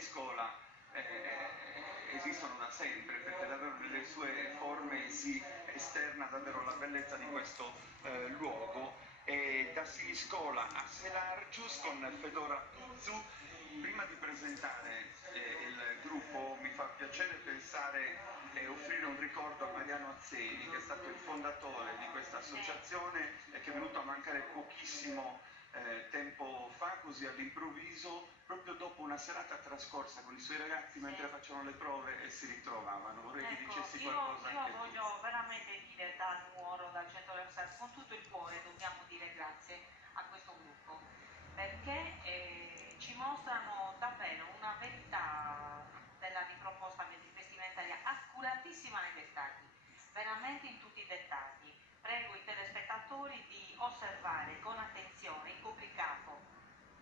Scola esistono da sempre, perché davvero nelle sue forme si esterna davvero la bellezza di questo luogo. E da Scola a Selargius con Fedora Pizzu. Prima di presentare il gruppo mi fa piacere pensare e offrire un ricordo a Mariano Azzeni, che è stato il fondatore di questa associazione e che è venuto a mancare pochissimo tempo fa, così all'improvviso, proprio dopo una serata trascorsa con i suoi ragazzi mentre facevano le prove e si ritrovavano. Vorrei che dicessi qualcosa io anche tu. voglio veramente dire da Nuoro, dal centro del Sars, con tutto il cuore dobbiamo dire grazie a questo gruppo, perché ci mostrano davvero una verità della riproposta vestimentaria accuratissima nei dettagli, veramente in tutti i dettagli. Prego i telespettatori di osservare con attenzione il copricapo,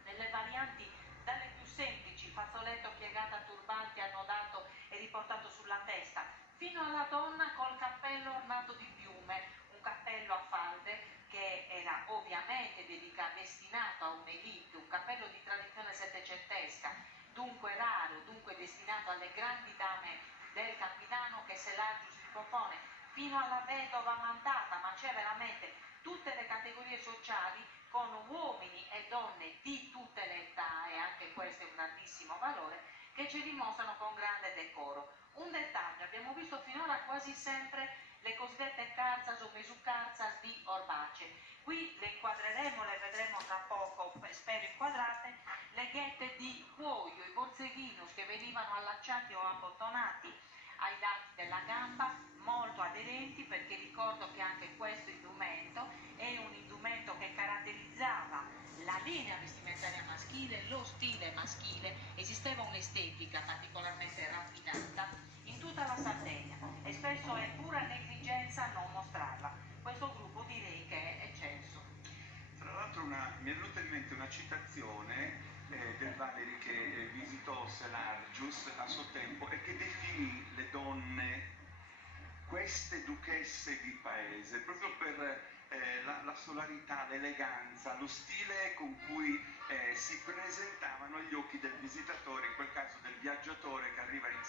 nelle varianti dalle più semplici, fazzoletto piegata, turbante annodato e riportato sulla testa, fino alla donna col cappello ornato di piume, un cappello a falde che era ovviamente destinato a un'elite, un cappello di tradizione settecentesca, dunque raro, dunque destinato alle grandi dame del capitano che Selargius si propone, fino alla vedova mandata, ma c'è veramente tutte le categorie sociali con uomini e donne di tutte le età, e anche questo è un grandissimo valore, che ci dimostrano con grande decoro. Un dettaglio, abbiamo visto finora quasi sempre le cosiddette carzas o mesucarzas di Orbace. Qui le inquadreremo, le vedremo tra poco, spero inquadrate, le ghette di cuoio, i borseghinos che venivano allacciati o abbottonati ai lati della gamba, molto aderenti, perché ricordo che anche questo indumento è un indumento che caratterizzava la linea vestimentaria maschile, lo stile maschile, esisteva un'estetica particolarmente raffinata in tutta la Sardegna e spesso è pura negligenza non mostrarla. Questo gruppo direi che è eccelso. Tra l'altro mi è venuta in mente una citazione del Valeri che visitò Selargius a suo tempo e che definì le donne queste duchesse di paese, proprio per la solarità, l'eleganza, lo stile con cui si presentavano agli occhi del visitatore, in quel caso del viaggiatore che arriva in